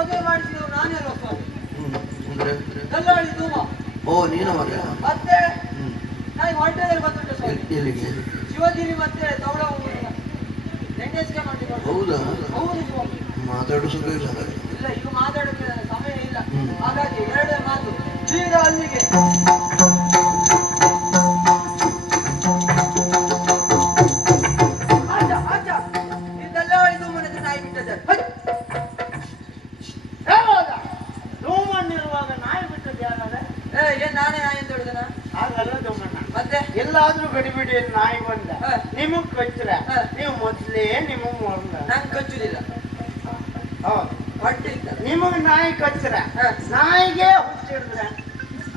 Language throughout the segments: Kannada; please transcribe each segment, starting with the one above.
ಮದುವೆ ಮಾಡಿಸಿದ್ರು ನಾನೇ ಅಲ್ವಾ ಸ್ವಾಮಿ. ಅಂದ್ರೆ ದಲ್ಲಾಳಿ ಧೂಮ. ಓ ನೀನು ಮಗ. ಮತ್ತೆ ನಾನು ಹೊರಟದಲ್ಲಿ ಬಂದುಂಟು ಸ್ವಾಮಿ. ಎಲ್ಲಿಗೆ? ಶಿವಗಿರಿ ಮತ್ತೆ ತವಳ ನೆಂಟೇಸ್ಗೆ ಮಾಡಿ. ಹೌದಾ? ಹೌದು ಸ್ವಾಮಿ. ಮಾತಾಡೋ ಸುಖ ಇಲ್ಲ. ಇಲ್ಲ, ಈಗ ಮಾತಾಡೋಕೆ ಸಮಯ ಇಲ್ಲ. ಹಾಗಾಗಿ ಎರಡೇ ಮಾತು, ಈಗ ಅಲ್ಲಿಗೆ. ಎಲ್ಲಾದ್ರೂ ಗಡಿಬಿಡಿ ನಾಯಿ ಬಂದ ನಿಮಗ್ ಕಚ್ಚರ ನೀವು ಮೊದ್ಲೇ ನಿಮಗ್ ಮೊದಲ ನಂಗೆ ಕಚ್ಚುದಿಲ್ಲ. ಹೌದು, ಹೊಟ್ಟೆ ಇರ್ತದೆ ನಿಮಗ್ ನಾಯಿ ಕಚ್ಚರ ನಾಯಿಗೆ ಹುಚ್ಚಿಡಿದ್ರೆ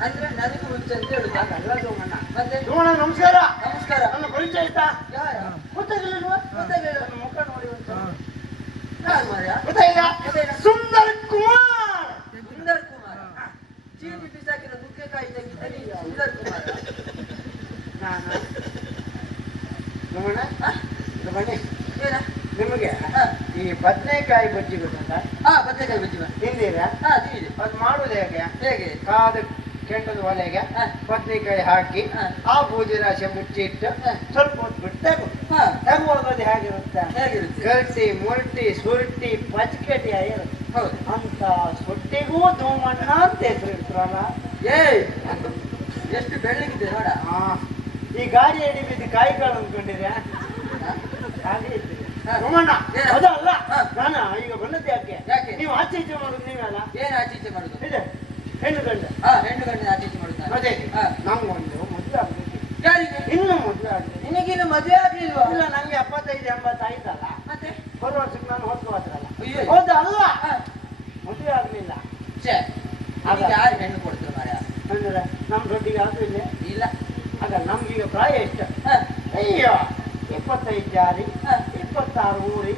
ಅಂದ್ರೆ ನನಗೂ ಹುಚ್ಚ ಅಂತ ಹೇಳುದು. ಹಾಗಲ್ಲ ಸೋಮಣ್ಣ. ಮತ್ತೆ ಸೋಮಣ್ಣ ನಮಸ್ಕಾರ. ನಮಸ್ಕಾರ. ನನ್ನ ಪರಿಚಯ ಆಯ್ತಾ? ಗೊತ್ತಾಗಿಲ್ವಾ? ಗೊತ್ತಾಗಿಲ್ಲ. ನನ್ನ ಮುಖ ನೋಡಿ ಗೊತ್ತಾಗಿಲ್ಲ. ಸುಂದರ್ ಕುಮಾರ್. ಸುಂದರ್ ಕುಮಾರ್ ಚೀಟಿ ಬಿಸಾಕಿನ ನುಗ್ಗೆಕಾಯಿ ತೆಗಿತಾರೆ ಸುಂದರ್ ಕುಮಾರ್. ನಾನು ಸೋಮಣ್ಣ ಬನ್ನಿ. ಏನ ನಿಮಗೆ ಈ ಬದನೆಕಾಯಿ ಬಜ್ಜಿ ಗೊತ್ತಂತ? ಬದನೆಕಾಯಿ ಬಜ್ಜಿ ತಿಂದಿರಾ? ತಿಂದಿದೆ. ಅದು ಮಾಡುವುದು ಹೇಗೆ? ಹೇಗೆ? ಕಾದ ಕೆಂಡದ ಒಲೆಗೆ ಬದನೆಕಾಯಿ ಹಾಕಿ ಆ ಬೂದಿ ರಾಶಿ ಮುಚ್ಚಿಟ್ಟು ಸ್ವಲ್ಪ ಹೊತ್ತು ಬಿಟ್ಟು ತೆಗುವಾಗ ಹೇಗಿರುತ್ತೆ? ಗಟ್ಟಿ ಮುರ್ಟಿ ಸುರ್ಟಿ ಪಚಕಟಿ ಆಗಿರುತ್ತೆ. ಹೌದು. ಅಂತ ಸೊಟ್ಟಿಗೂ ಧೂಮಣ್ಣ ಅಂತ ಹೆಸರು ಇಡ್ತಾರಲ್ಲ. ಎಷ್ಟು ಬೆಳ್ಳಗಿದೆ ನೋಡ. ಈ ಗಾಡಿ ಅಡಿ ಬಿದ್ದು ಕಾಯಿ ಕಾಳು ಅಂದ್ಕೊಂಡಿದ್ರೆ ಹಾಗೆ ಇದ್ದೀರಿ ಧೂಮಣ್ಣ. ಅದಲ್ಲ, ನಾನು ಈಗ ಬಂದದ್ದು ಯಾಕೆ? ನೀವು ಆಚೆ ಈಚೆ ಮಾಡುದು ನೀವಲ್ಲ? ಏನ್ ಆಚೆ ಈಚೆ ಮಾಡುದು? ಇದೆ ಹೆಣ್ಣು ಗಂಡ. ಹೆಣ್ಣು ಗಂಡ ಆಚೆ ಈಚೆ ಮಾಡುದು. ಅದೇ ನಮ್ಗೊಂದು ಮದುವೆ ಆಗ್ಬೇಕು. ಯಾರಿಗೆ? ಇನ್ನು ಮದುವೆ ಆಗ್ಬೇಕು. ನಿನಗಿನ್ನು ಮದುವೆ ಆಗ್ಲಿಲ್ವಾ? ಇಲ್ಲ, ನಂಗೆ 75-80 ಆಯ್ತಲ್ಲ. ಮತ್ತೆ ಬರುವ ವರ್ಷಕ್ಕೆ ನಾನು ಹೊತ್ತು ಹೋದ್ರಲ್ಲ. ಅಯ್ಯೋ. ಹೌದಲ್ಲ, ಮದುವೆ ಆಗ್ಲಿಲ್ಲ. ಯಾರು ಹೆಣ್ಣು ಕೊಡ್ತಾರೆ ಮಾರ್ಯ? ಅಂದ್ರೆ ನಮ್ ದೊಡ್ಡಿಗೆ ಅದು ಇಲ್ಲ. ಆಗ ನಮ್ಗೀಗ ಪ್ರಾಯ ಎಷ್ಟು? ಅಯ್ಯೋ 25 ಜಾರಿ 26 ಊರಿ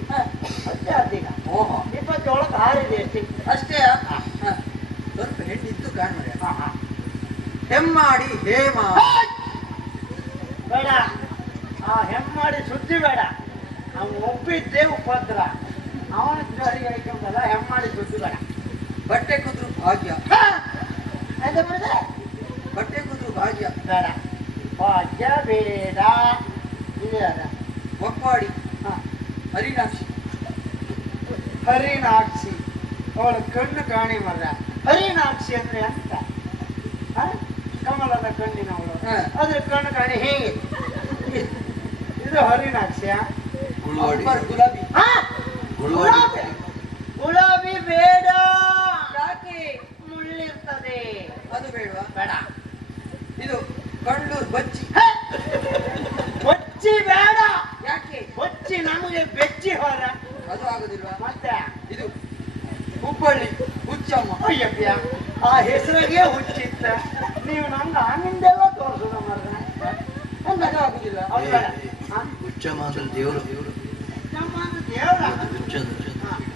ಅಷ್ಟೇ ಆದೀಗ. ಓಹೋ, 27 ಆರಿದೆ ಅಷ್ಟೇ. ಅಷ್ಟೇ. ಸ್ವಲ್ಪ ಹೆಣ್ಣಿದ್ದು ಕಾಣ್ಮರ್ಯ. ಹೆಮ್ಮಾಡಿ ಹೇಮ ಬೇಡ, ಆ ಹೆಮ್ಮಾಡಿ ಸುದ್ದಿ ಬೇಡ. ಅವ್ನು ಒಪ್ಪಿದ್ದೇ ಉಪದ್ರ. ಅವನ ಜಾರಿಗೆ ಹಾಕೊಂಡಲ್ಲ, ಹೆಮ್ಮಾಡಿ ಸುದ್ದಿ ಬೇಡ. ಬಟ್ಟೆ ಕುದ್ರು ಭಾಗ್ಯ. ಎಂತ ಮಾಡಿದ್ರೆ ಬಟ್ಟೆ ಕುದ್ರು ಭಾಗ್ಯ ಬೇಡ. ಭಾಗ್ಯ ಬೇಡ. ಇದೆ ಅದ ಒಪ್ಪಾಡಿ ಹರಿನಾಕ್ಷಿ. ಹರಿನಾಕ್ಷಿ ಅವಳ ಕಣ್ಣು ಕಾಣಿ ಮರ. ಹರಿನಾಕ್ಷಿ ಅಂದ್ರೆ ಅಂತ ಕಮಲದ ಕಣ್ಣಿನವಳು. ಅದ್ರ ಕಣ್ಣು ಕಾಣಿ ಹೇಗೆ? ಇದು ಹರಿನಾಕ್ಷಿಯ. ಗುಲಾಬಿ. ಗುಲಾಬಿ ಗುಲಾಬಿ ಬೇಡ. ಯಾಕೆ? ಮುಳ್ಳಿರ್ತದೆ. ಅದು ಬೇಡವಾ? ಬೇಡ. ಇದು ಕಂಡೂರು ಬಚ್ಚಿ. ಬಚ್ಚಿ ಬೇಡ. ಯಾಕೆ? ಬಚ್ಚಿ ನಮಗೆ ಬೆಚ್ಚಿ ಹೊರ. ಅದು ಆಗುದಿಲ್ವಾ? ಮತ್ತೆ ಇದು ಹುಬ್ಬಳ್ಳಿ ಹುಚ್ಚಮ್ಮ. ಅಯ್ಯಪ್ಪ, ಆ ಹೆಸರಿಗೆ ಹುಚ್ಚಿತ್ತ. ನೀವು ನಂಗೆ ಆಮಿಂದೆಲ್ಲ ತೋರಿಸೋದ ಮರ. ಅದು ಆಗುದಿಲ್ಲ. ಅದು ಬೇಡ. ಹುಚ್ಚ ಮಾತ್ರ ದೇವರು. ನಮ್ಮ ದೇವರ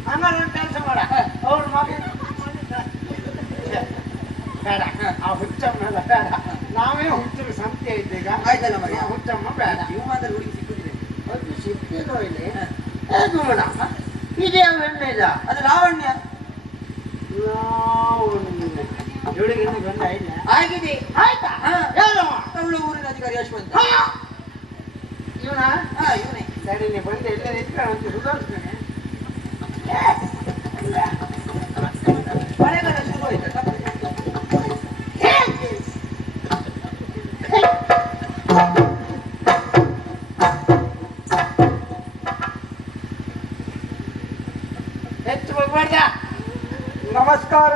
ಹಂಗಾರೆ ಒಂದು ಕೆಲಸ ಮಾಡ. ಅವ್ರ ಮಗ ಬೇಡ. ಆ ಹುಚ್ಚಮ್ಮಲ್ಲ ಬೇಡ. ನಾವೇ ಹುಚ್ಚರು ಸಂತೆ ಇದ್ದೀಗ. ಆಯ್ತಲ್ಲ ಮಗ. ಹುಚ್ಚಮ್ಮ ಬೇಡ. ನೀವು ಮಾತ್ರ ಹುಡುಗಿ ಸಿಕ್ಕುದಿಲ್ಲ. ಅದು ಸಿಕ್ಕಿದೋ ಇಲ್ಲಿ ನೋಡ. ಇದೇ ಹೆಣ್ಣೆ ಇಲ್ಲ. ಅದು ಲಾವಣ್ಯ. ಇವಳಿಗೆ ಇನ್ನು ಗಂಡ ಇಲ್ಲ. ಆಗಿದೆ. ಆಯ್ತಾ? ತಮಿಳು ಊರಿನ ಅಧಿಕಾರಿ ಯಶವಂತ. ಇವನ ಇವನೇ. ಸರಿ, ನೀ ಬಂದು ಎಲ್ಲ ನಿಂತ್ಕೊಂಡು ಸುಧಾರಿಸ್ತಾನೆ. ಮಳೆಗಾಲ ಶುರು ಆಯ್ತಾ? ಹೆಚ್ಚು ಹೋಗ್ಬೇಡ. ನಮಸ್ಕಾರ.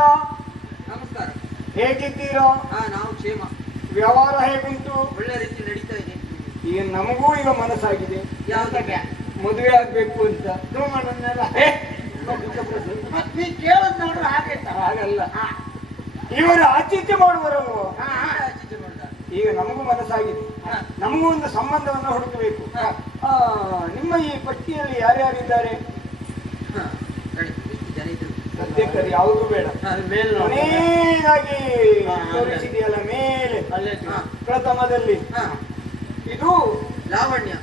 ನಮಸ್ಕಾರ. ಹೇಗಿದ್ದೀರೋ? ನಾವು ಕ್ಷೇಮ. ವ್ಯವಹಾರ ಹೇಗುಂಟು? ಒಳ್ಳೆ ರೀತಿ ನಡೀತಾ ಇದೆ. ಈಗ ನಮಗೂ ಈಗ ಮನಸ್ಸಾಗಿದೆ. ಯಾವ್ದಕ್ಕೆ? ಮದುವೆ ಆಗ್ಬೇಕು ಅಂತ. ಧೂಮಣ್ಣನೆಲ್ಲ ನೀ ಕೇಳದ್ ನೋಡ್ರು ಹಾಗೆ ಹಾಗಲ್ಲ. ಇವರು ಆಚೀಚೆ ಮಾಡುವರಲ್ವ? ಆಚೀಚೆ ಮಾಡ್ದ. ಈಗ ನಮಗೂ ಮನಸ್ಸಾಗಿದೆ. ನಮಗೂ ಒಂದು ಸಂಬಂಧವನ್ನು ಹುಡುಕಬೇಕು. ನಿಮ್ಮ ಈ ಪಟ್ಟಿಯಲ್ಲಿ ಯಾರ್ಯಾರಿದ್ದಾರೆ? ಜನ ಇದ್ರು. ಸದ್ಯಕ್ಕೆ ಯಾವುದು ಬೇಡ. ಕೊನೆಯದಾಗಿ ತೋರಿಸಿದೆಯಲ್ಲ ಮೇಲೆ ಪ್ರಥಮದಲ್ಲಿ, ಇದು ಲಾವಣ್ಯ.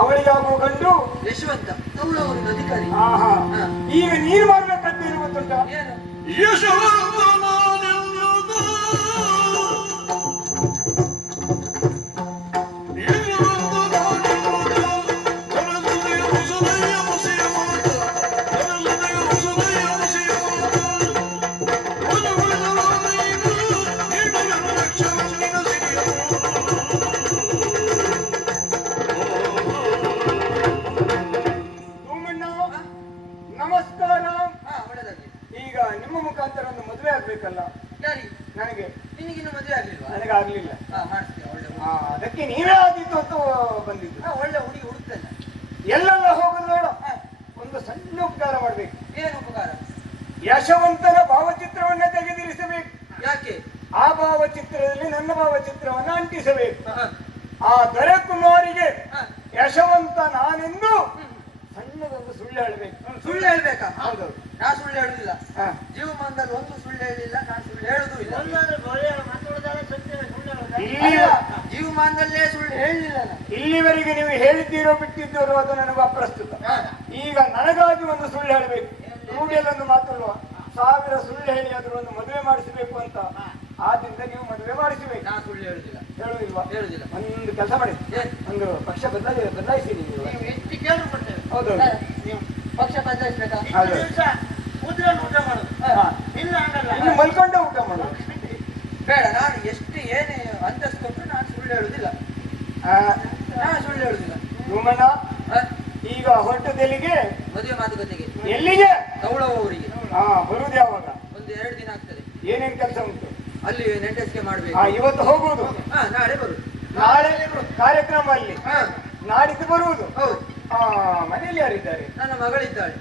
ಅವಳಿಗಾಗುವ ಗಂಡು ಯಶವಂತ. ತಮಿಳು ಊರಿನ ಅಧಿಕಾರಿ. ಈಗ ನೀನು ಮಾಡ್ಬೇಕಂತ ಇರುವುದು ಗೊತ್ತಾ? ಏನು? ಸೋಮಣ್ಣ, ನಮಸ್ಕಾರ. ಹಾ, ಒಳ್ಳೆದಾಗ್ಲಿ. ಈಗ ನಿಮ್ಮ ಮುಖಾಂತರ ಒಂದು ಮದುವೆ ಆಗ್ಬೇಕಲ್ಲ ಯಾರಿಗೆ? ನನಗೆ. ನಿನಗಿನ್ನು ಮದುವೆ ಆಗ್ಲಿಲ್ವಾ? ನನಗೆ ಆಗ್ಲಿಲ್ಲ. ಹಾ, ಮಾಡಿಸ್ತೀಯ. ಒಳ್ಳೆ ಹುಡುಗಿ. ಅದಕ್ಕೆ ನೀವೇ ಆದೀತು ಅಂತ ಬಂದಿದ್ದು. ಹಾ, ಒಳ್ಳೆ ಹುಡುಗಿ ಹುಡುಕ್ತೇನೆ. ಎಲ್ಲೆಲ್ಲ ಹೋಗುದು ಬೇಡ, ಹಾ, ಒಂದು ಸಣ್ಣ ಉಪಕಾರ ಮಾಡ್ಬೇಕು. ಏನು ಉಪಕಾರ? ಯಶವಂತನ ಭಾವಚಿತ್ರವನ್ನ ತೆಗೆದಿರಿಸಬೇಕು. ಯಾಕೆ? ಆ ಭಾವಚಿತ್ರದಲ್ಲಿ ನನ್ನ ಭಾವಚಿತ್ರವನ್ನ ಅಂಟಿಸಬೇಕು. ಹಾ, ಆ ದೊರೆಕುಮಾರಿಗೆ ಹಾ. ಯಶವಂತ ನಾನೆಂದು ಸಣ್ಣದೊಂದು ಸುಳ್ಳು ಹೇಳಬೇಕು. ಸುಳ್ಳು ಹೇಳ್ಬೇಕಾ? ಹೌದು. ನಾ ಸುಳ್ಳು ಹೇಳುದಿಲ್ಲ. ಹಾ. ಜೀವಮಾನದಲ್ಲಿ ಒಂದು ಸುಳ್ಳು ಹೇಳಿಲ್ಲ, ನಾನು ಸುಳ್ಳು ಹೇಳುದು ಇಲ್ಲ. ಇಲ್ಲಿ ಜೀವಮಾನದಲ್ಲೇ ಸುಳ್ಳು ಹೇಳಲಿಲ್ಲ ನಾನು. ಇಲ್ಲಿವರೆಗೆ ನೀವು ಹೇಳಿದ್ದೀರೋ ಬಿಟ್ಟಿದ್ದೀರೋ ಅದು ನನಗೆ ಅಪ್ರಸ್ತುತ. ಹಾ. ಈಗ ನನಗಾಗಿ ಒಂದು ಸುಳ್ಳು ಹೇಳಬೇಕು. ರೂಢಿಯಲ್ಲೊಂದು ಮಾತಲ್ವಾ, 1000 ಸುಳ್ಳು ಹೇಳಿ ಅದ್ರ ಒಂದು ಮದುವೆ ಮಾಡಿಸಬೇಕು ಅಂತ. ಆದ್ರಿಂದ ನೀವು ಮದುವೆ ಮಾಡಿಸಬೇಕು. ನಾ ಸುಳ್ಳು ಹೇಳುದಿಲ್ಲ. ಹೇಳುದಿಲ್ವಾ? ಹೇಳುದಿಲ್ಲ. ಒಂದು ಕೆಲಸ ಮಾಡಿ, ಏನು? ಒಂದು ಪಕ್ಷ ಬದಲಾಯಿಸಿ ನೀವು. ನೀವು ಎಷ್ಟು ಕೇಳಿದ್ರು ಕೊಡ್ತೇವೆ. ಹೌದು. ನೀವು ಪಕ್ಷ ಬದಲಾಯಿಸ್ಬೇಕಾ? ಹೌದು. ಕುದುರೆಯಲ್ಲಿ ಊಟ ಮಾಡುದು. ಹಾ. ಇಲ್ಲ ಹಂಗಲ್ಲ. ಇನ್ನು ಮಲ್ಕೊಂಡೆ ಊಟ ಮಾಡೋದು. ಬೇಡ, ನಾನು ಎಷ್ಟು ಏನೇ ಅಂತಸ್ತು ಕೊಟ್ಟರು ನಾನು ಸುಳ್ಳು ಹೇಳುದಿಲ್ಲ. ನಾನು ಸುಳ್ಳು ಹೇಳುದಿಲ್ಲ. ಸೋಮಣ್ಣ, ಹಾ? ಈಗ ಹೊರಟದೆಲ್ಲಿಗೆ? ಮದುವೆ ಮಾತುಕತೆಗೆ. ಎಲ್ಲಿಗೆ? ತೌಳವರಿಗೆ. ಬರುವುದು ಯಾವಾಗ? ಒಂದು 2 ದಿನ ಆಗ್ತದೆ. ಏನೇನ್ ಕೆಲಸ ಉಂಟು? ಅಲ್ಲಿ ನೆಂಟಸ್ಗೆ ಮಾಡ್ಬೇಕು. ಇವತ್ತು ಹೋಗುವುದು, ನಾಳೆ ಬರುದು. ನಾಳೆ ಕಾರ್ಯಕ್ರಮ ಅಲ್ಲಿ, ಹಾ, ನಾಡಿದ್ದು ಬರುವುದು. ಹೌದು. ಮನೆಯಲ್ಲಿ ಯಾರಿದ್ದಾರೆ? ನನ್ನ ಮಗಳಿದ್ದಾಳೆ.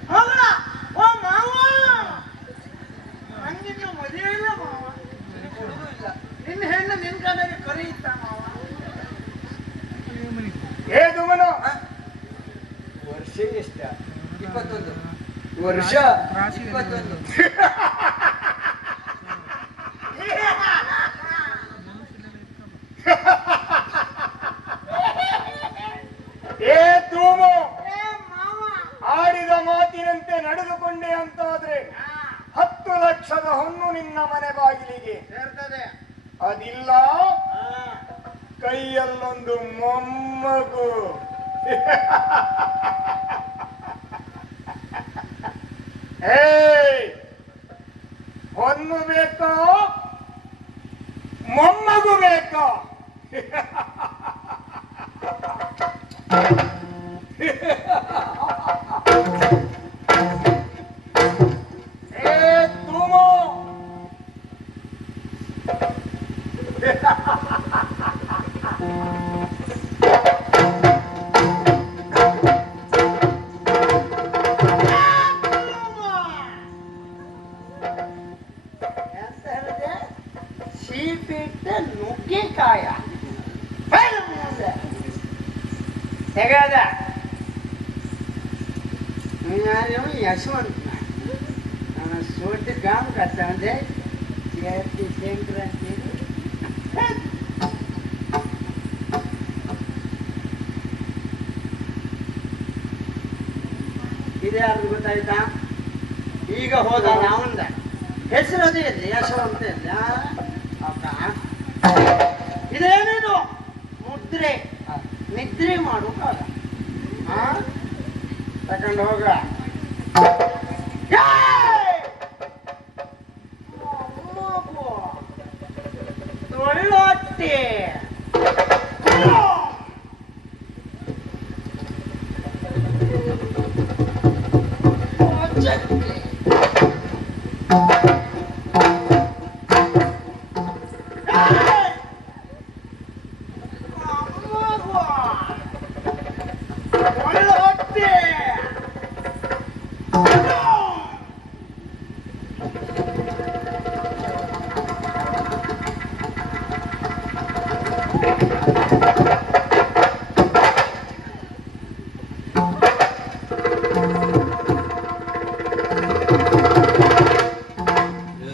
ನಂಗಿನ್ನು ಮದುವೆ ಇಲ್ಲ ಮಾವ. ಕೊಡುದು ಇಲ್ಲ. ನಿನ್ನ ಹೆಣ್ಣು ನಿನ್ ಕಡೆಗೆ ಕರೆಯುತ್ತ ಮಾವ. ಏ ದುಮನ, ಹಾ? ವರ್ಷ ಎಷ್ಟ? 21. ವರ್ಷ 21. ಏ ತೂಮು, ಆಡಿದ ಮಾತಿನಂತೆ ನಡೆದುಕೊಂಡೆ ಅಂತಾದ್ರೆ 10 ಲಕ್ಷದ ಹೊನ್ನು ನಿನ್ನ ಮನೆ ಬಾಗಿಲಿಗೆ ಸೇರ್ತದೆ. ಅದಿಲ್ಲ, ಕೈಯಲ್ಲೊಂದು ಮೊಮ್ಮಗು. ಏಯ್, ಹೊನ್ನು ಬೇಕಾ ಮೊಮ್ಮಗು ಬೇಕಾ? ಏ ತೂಮು, ಸೀಪಿಟ್ಟ ನುಗ್ಗೆಕಾಯ ತೆಗೆದ ಯಶವಂತ ನನ್ನ ಸೋಟಿ ಕಾಮ ಕತ್ತಂದೆ ಸಂಕ್ರಾಂತಿ. ಇದ್ಯಾರ್ದು ಗೊತ್ತಾಯ್ತಾ? ಈಗ ಹೋದ ನಾವಂದ ಹೆಸರು ಅದೇ ಇದೆ, ಯಶವಂತ ಇಲ್ಲ. ಇದೇನಿದು ಮುದ್ರೆ? ನಿದ್ರೆ ಮಾಡು ಕಾಲ. ತಕೊಂಡು ಹೋಗ. ಒಳ್ಳೊಟ್ಟೆ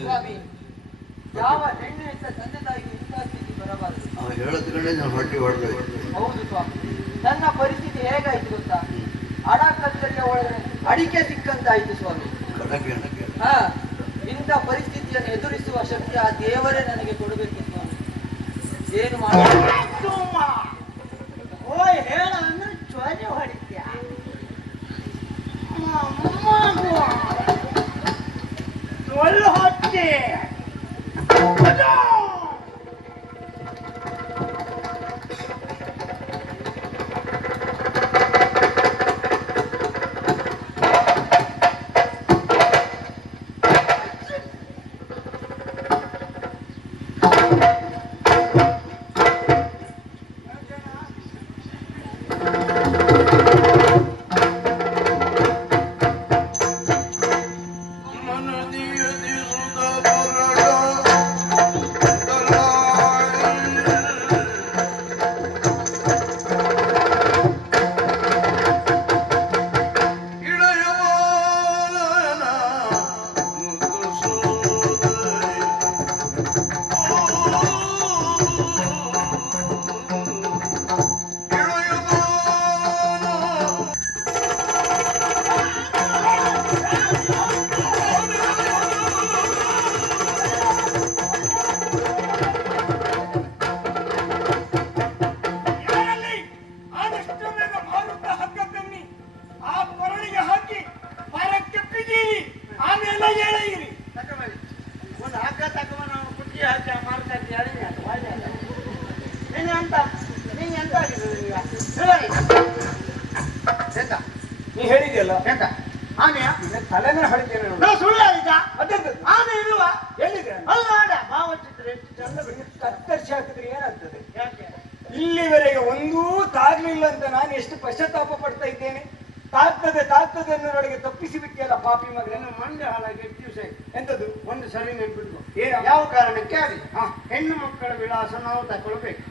ಸ್ವಾಮಿ, ಯಾವ ಹೆಣ್ಣು ಹೆತ್ತ ತಂದೆ ತಾಯಿಗೆ ಇಂಥ ಸ್ಥಿತಿ ಬರಬಾರದು. ಅವ ಹೇಳತ್ಕೊಂಡೆ ನಾನು ಹೊಟ್ಟೆ ಹೊಡೆದ. ಹೌದು ಸ್ವಾಮಿ, ನನ್ನ ಪರಿಸ್ಥಿತಿ ಹೇಗಾಯ್ತು ಗೊತ್ತಾ? ಅಡ ಕತ್ತರಿಯ ಒಳಗೆ ಅಡಿಕೆ ಸಿಕ್ಕಂತಾಯ್ತು ಸ್ವಾಮಿ. ಕಡಕೆ ಹಾ, ಶಕ್ತಿ ಆ ದೇವರೇ ನನಗೆ ಕೊಡಬೇಕಿತ್ತು. ಏನು ಮಾಡಿ ಓಯ್ ಹೇಳ ಅಂದ್ರೆ ಜ್ವರ ಹೊಡಿತ್ಯ ಒಳ್ಳೆ ಹೊಟ್ಟೆ ನೀ ಹೇಳಿದ್ಯಲ್ಲ ಆನೆಯ ತಲೆನೇ ಹೊಡಿತೇನೆ. ಸುಳ್ಳು ಹೇಳಿದ ಅದೆಂತ ಆನೆ ಇರುವ ಎಲ್ಲಿದೆ? ಅಲ್ಲ ಭಾವಚಿತ್ರ ಎಷ್ಟು ಚಂದ ಕತ್ತರಿಸಿ ಹಾಕಿದ್ರೆ ಏನಾಗ್ತದೆ? ಯಾಕೆ ಇಲ್ಲಿವರೆಗೆ ಒಂದೂ ತಾಗ್ಲಿಲ್ಲ ಅಂತ ನಾನು ಎಷ್ಟು ಪಶ್ಚಾತ್ತಾಪ ಪಡ್ತಾ ಇದ್ದೇನೆ. ತಾಗ್ತದೆ ಅನ್ನೋರೊಳಗೆ ತಪ್ಪಿಸಿ ಬಿಟ್ಟಿಯಲ್ಲ ಪಾಪಿ ಮಗನೇ. ಮಂಡ್ಯ ಹಾಳಾಗಿ ಎಷ್ಟು ದಿವಸ ಎಂತದ್ದು? ಒಂದು ಸರಿ ನೆನ್ಪಿಟ್ಕೊ. ಏನು? ಯಾವ ಕಾರಣಕ್ಕೆ ಆಗಲಿ ಹೆಣ್ಣು ಮಕ್ಕಳ ವಿಳಾಸ ನಾವು ತಗೊಳ್ಬೇಕು.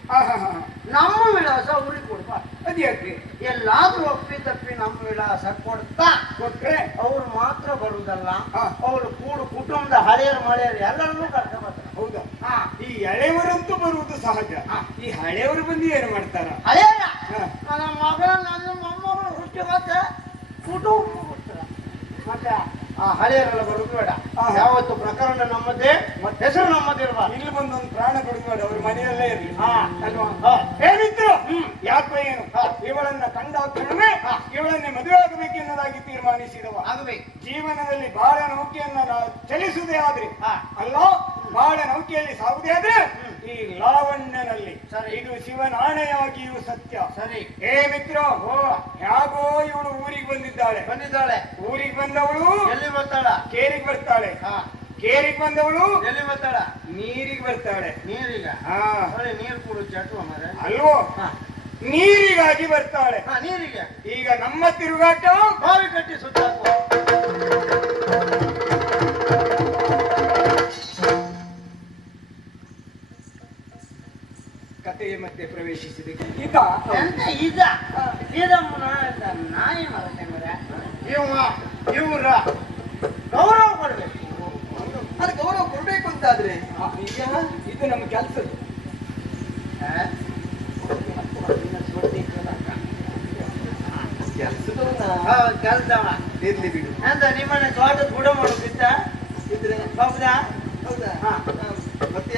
ನಮ್ಮ ವಿಳಾಸ ಊರಿಗೆ ಕೊಡ್ಬಾ. ಅದ್ಯಾಕೆ? ಎಲ್ಲಾದ್ರೂ ಒಪ್ಪಿ ತಪ್ಪಿ ನಮ್ಮ ವಿಳಾಸ ಕೊಡ್ತಾ ಕೊಟ್ರೆ ಅವ್ರು ಮಾತ್ರ ಬರುವುದಲ್ಲ, ಅವರು ಕುಟುಂಬದ ಹಳೆಯರು ಮಳೆಯರು ಎಲ್ಲರನ್ನೂ ಕರ್ಕೊಂಡು ಬರ್ತಾರೆ. ಹೌದಾ? ಈ ಹಳೆಯವರಂತೂ ಬರುವುದು ಸಹಜ. ಈ ಹಳೆಯವರು ಬಂದು ಏನು ಮಾಡ್ತಾರ? ಹಳೆಯರ ನನ್ನ ಮಗಳ ನನ್ನ ಮೊಮ್ಮಗಳು ಹುಟ್ಟಿ ಹೋದ್ರೆ ಕುಟುಂಬ ಬರ್ತಾರ. ಮತ್ತೆ ಆ ಹಳೆಯರೆಲ್ಲ ಬರುದು ಬೇಡ. ಯಾವತ್ತು ಪ್ರಕರಣ ನಮ್ಮದೇ, ಮತ್ತೆ ಹೆಸರು ನಮ್ಮದಿರುವ. ಇಲ್ಲಿ ಬಂದೊಂದು ಪ್ರಾಣ ಕೊಡುವಾಡ ಅವ್ರ ಮನೆಯಲ್ಲೇ ಇರಲಿ ಅಲ್ವಾ? ಏನಿದ್ರು ಯಾಕೆ ಏನು ಇವಳನ್ನ ಕಂಡ ಕ್ಷಣವೇ ಇವಳನ್ನೇ ಮದುವೆ ಆಗಬೇಕೆನ್ನುವುದಾಗಿ ತೀರ್ಮಾನಿಸಿದವ. ಆಗಬೇಕು. ಜೀವನದಲ್ಲಿ ಬಾಳ ನೌಕೆಯನ್ನ ಚಲಿಸುವುದೇ ಆದ್ರೆ ಅಲ್ಲ, ಬಾಳ ನೌಕೆಯಲ್ಲಿ ಸಾಗುವುದೇ ಆದ್ರೆ ಈ ಲಾವಣ್ಯನಲ್ಲಿ. ಇದು ಶಿವನಾಣೆಯಾಗಿಯೂ ಸತ್ಯ. ಸರಿ. ಏ ಮಿತ್ರ, ಯಾಗೋ ಇವಳು ಊರಿಗೆ ಬಂದಿದ್ದಾಳೆ. ಊರಿಗೆ ಬಂದವಳು ಎಲ್ಲಿ ಬರ್ತಾಳ? ಕೇರಿಗೆ ಬರ್ತಾಳೆ. ಕೇರಿಗೆ ಬಂದವಳು ಎಲ್ಲಿ ಬರ್ತಾಳ? ನೀರಿಗೆ ಬರ್ತಾಳೆ. ನೀರಿಗ ನೀರು ಕುಡು ಚಟುವ ಮರ ಅಲ್ವೋ? ನೀರಿಗಾಗಿ ಬರ್ತಾಳೆ. ನೀರಿಗೆ ಈಗ ನಮ್ಮ ತಿರುಗಾಟ ಬಾವಿ ಕಟ್ಟಿ ಸುತ್ತಾಕುವ. ಕಥೆಯ ಮಧ್ಯೆ ಪ್ರವೇಶಿಸಿದೆ. ಈಗ ನಾಯಿ ಮರತೆ ಮರ ಇವ್ರ ಗೌರವ ಕೊಡ್ಬೇಕು. ಅದು ಗೌರವ ಕೊಡ್ಬೇಕು ಅಂತಾದ್ರೆ ಇದು ನಮ್ಮ ಕೆಲಸದ್ದು. ಕೆಲಸವ ಇರ್ಲಿ ಬಿಡು. ಅಂತ ನಿಮ್ಮನೆ ತೋಟದ ಬುಡ ಮಾಡೋದಿತ್ತ ಇದ್ರೆ ಹೌದಾ? ಹೌದಾ? ಮತ್ತೆ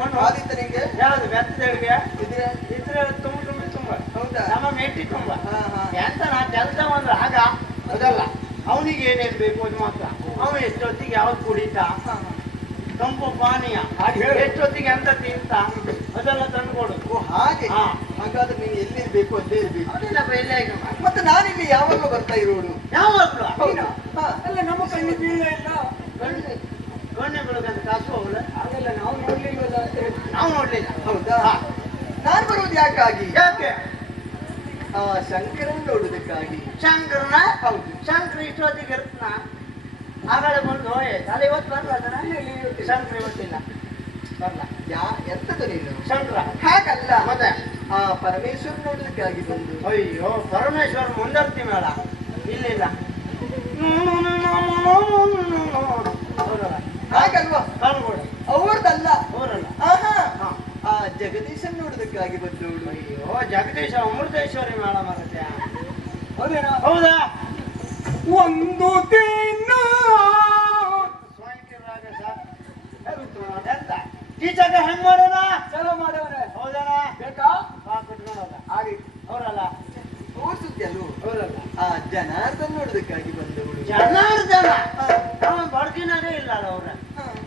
ಮಣ್ಣು ಆದಿತ್ತ ನಿಂಗೆ ಯಾವ್ದು ಬೆತ್ತದೆಡ್ಗೆ ಇದ್ರೆ ಇದ್ರೆ ತುಂಬ ಹೌದಾ? ನಮ್ಮ ಮೆಟ್ಟಿ ತುಂಬ ಎಂತ ನಾ ಕೆಲಸ ಅಂದ್ರೆ ಆಗ ಅದಲ್ಲ. ಅವನಿಗೆ ಏನೇನು ಬೇಕು ಅದು ಮಾತ್ರ. ಅವನು ಎಷ್ಟೊತ್ತಿಗೆ ಯಾವ್ದು ಕುಡಿತಾ, ತಂಪು ಪಾನೀಯ ಎಷ್ಟೊತ್ತಿಗೆ ಎಂತ ತಿಂತ ಅದೆಲ್ಲ ತಂದುಕೊಡು. ಹಾಗೆ. ಹಾಗಾದ್ರೆ ನೀನು ಎಲ್ಲಿರ್ಬೇಕು ಅಲ್ಲೇ ಇರ್ಬೇಕು. ಅದೇನಪ್ಪ ಇಲ್ಲೇ ಈಗ ಮತ್ತೆ ನಾನಿಲ್ಲಿ ಯಾವಾಗಲೂ ಬರ್ತಾ ಇರೋಳು. ಯಾವಾಗಲೂ ಅಲ್ಲ, ನಮ್ಮ ಕಣ್ಣು ಬೀಳ ಇಲ್ಲ. ಗಣ್ಣೆ ಬೆಳಗಂತ ಕಾಸು ಅವಳ ಹಾಗೆಲ್ಲ ನಾವು ನೋಡ್ಲಿಲ್ವಲ್ಲ ಅಂತ ಹೇಳಿ. ನಾವು ನೋಡ್ಲಿಲ್ಲ. ಹೌದಾ? ನಾನು ಬರುವುದು ಯಾಕಾಗಿ? ಯಾಕೆ? ಶಂಕರನ ನೋಡುವುದಕ್ಕಾಗಿ. ಶಂಕರನ? ಹೌದು. ಶಂಕರ ಇಷ್ಟೊತ್ತಿಗೆ ಇರ್ತನ ಆಗಲೇ ಬಂದು ತಲೆ ಇವತ್ತು ಬರಲ್ಲ. ಶಂಕರ ಇವತ್ತಿಲ್ಲ ಬರಲ್ಲ. ಎಂತದ್ದು ನೀನು? ಶಂಕರ ಹಾಗಲ್ಲ, ಮತ್ತೆ ಪರಮೇಶ್ವರ ನೋಡುವುದಕ್ಕಾಗಿ ಬಂದು. ಅಯ್ಯೋ ಪರಮೇಶ್ವರ ಮುಂದರ್ತಿ ಮೇಳ ಇಲ್ಲಿಲ್ಲ. ಹಾಗಲ್ವಾ? ಕಾಣ್ಬೋಡು ಅವ್ರದ್ದಲ್ಲ. ಅವರಲ್ಲ. ಜಗದೀಶನ್ ನೋಡುವುದಕ್ಕಾಗಿ ಬಂದವಳು. ಅಯ್ಯೋ ಜಗದೀಶ ಅಮೃತೇಶ್ವರಿ ಮೇಳ ಮರತೆ. ಹೌದೇನಾ? ಹೌದಾ? ಒಂದು ದಿನ ಎಂತ ಟೀಚರ್ ಹೆಂಗ್ ಮಾಡೋಣ ಚಲೋ ಮಾಡವನೇ ಹೌದಣ್ಣ ಬೇಕಾ ಕುಟ್ಕೊಂಡು ಹೋದ ಆಗಿ ಅವರಲ್ಲ ತೋರಿಸುತ್ತೆ ಅಲ್ವ ಅವರಲ್ಲ ಆ ಜನಾರ್ದನ್ ನೋಡೋದಕ್ಕಾಗಿ ಬಂದವಳು ಜನಾರ್ದನ ಅವ ಬಡ್ಕಿನಾಗೇ ಇಲ್ಲ ಅವ್ರ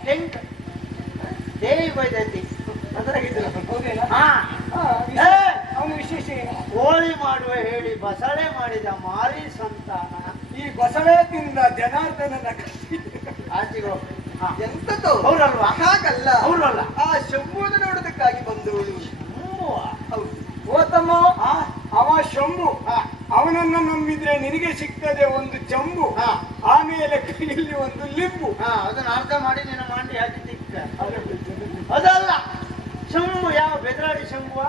ಹೆಂಗ್ ದೇವಿ ಬೈದೈತಿ ಅದ್ರಾಗಿದ್ರು ಹೌದೇನಾ ಹಾ ವಿಶೇಷ. ಏ! ಅವನು ವಿಶೇಷ ಏನು? ಕೋಳಿ ಮಾಡುವ ಹೇಳಿ ಬಸಳೆ ಮಾಡಿದ ಮಾರಿ ಸಂತಾನ ಈ ಬಸಳೆ ತಿಂದ ಜನಾರ್ದನನ ಕಥೆ. ಆಚೆಗೆ ಹೋಗು. ಹಾ. ಎಂತದ್ದು ಅವ್ರಲ್ವಾ? ಹಾಗಲ್ಲ ಅವ್ರಲ್ಲ ಆ ಶಂಭುವನ್ನು ನೋಡೋದಕ್ಕಾಗಿ ಬಂದವಳು ಹ್ಞೂ. ಹೌದು ಓತಮ್ಮ ಹಾ. ಅವ ಶಂಭು ಹಾ. ಅವನನ್ನ ನಂಬಿದ್ರೆ ನಿನಗೆ ಸಿಗ್ತದೆ ಒಂದು ಚಂಬು ಹಾ. ಆಮೇಲೆ ಕೈಯಲ್ಲಿ ಒಂದು ಲಿಂಬು ಹಾ, ಅದನ್ನ ಅರ್ಥ ಮಾಡಿ ನಿನ್ನ ಮಂಡಿ ಹಾಕಿ ತಿಕ್ಕ ಅದಲ್ಲ ಶಂಭು ಯಾವ ಬೆದರಾಡಿ ಶಂಭುವ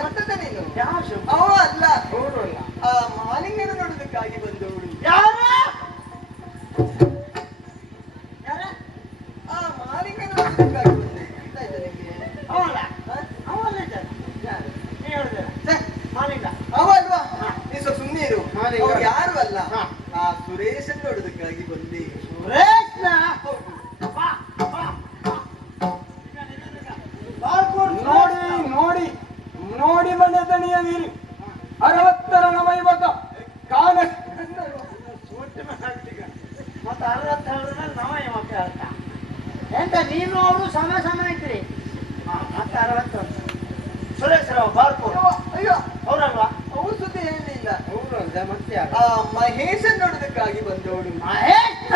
ಎಂತದ ನೀನು ಯಾವ ಶಂಭು ಅವ ಅಲ್ಲ ಅವ್ರಲ್ಲ ಆ ಮಾಲಿಂಗನ ನೋಡೋದಕ್ಕಾಗಿ ಬಂದವಳು ಯಾರ ಯಾರ ಆ ಮಾಲಿಂಗನ ನೋಡೋದಕ್ಕಾಗಿ ಬಂದೆ ಗೊತ್ತಾಯ್ತಾ ನಿಮ್ಗೆ ಅವಲ್ಲ ಹ? ಅವಲ್ಲ ಇದ್ದಾನೆ ಯಾರು? ನೀ ಹೇಳಿದೆ ಛೆ, ಮಾಲಿಂಗ ಅವ ಅಲ್ವಾ ಹ. ನೀ ಸ್ವಲ್ಪ ಸುಮ್ಮನೆ ಇರು ಮಾಲಿಂಗ. ಅವ್ರು ಯಾರು ಅಲ್ಲ ಹ. ಆ ಸುರೇಶನ್ ನೋಡೋದಕ್ಕಾಗಿ ಬಂದೆ ಸುರೇಶ್ನ ಹೌದು ಬಾ ಬಾ ಬಾ. ಬಾರ್ಕೋಡ್ ನೋಡಿ ನೋಡಿ ನೋಡಿ ಮನೆ ದಣಿಯ ನೀರು 60ರ ನವಯುವಕ ಕಾನ ಮತ್ತೆ 62 ಮೇಲೆ ನಾವ ಯಾವಾಗ ಅರ್ಥ ಎಂತ ನೀನು ಅವರು ಸಮ ಇದ್ರಿ ಮತ್ತೆ 61 ಸುರೇಶ್ ರಾವ್ ಬಾರ್ಕೋಡ್ ಅಯ್ಯೋ, ಅಯ್ಯೋ ಅವ್ರಲ್ವಾ ಅವ್ರ ಸುದ್ದಿ ಹೇಳಲಿಲ್ಲ ಅವ್ರಲ್ದ ಮತ್ತೆ ಆ ಮಹೇಶನ್ ನೋಡೋದಕ್ಕಾಗಿ ಬಂದವಳು ಮಹೇಶ್ನ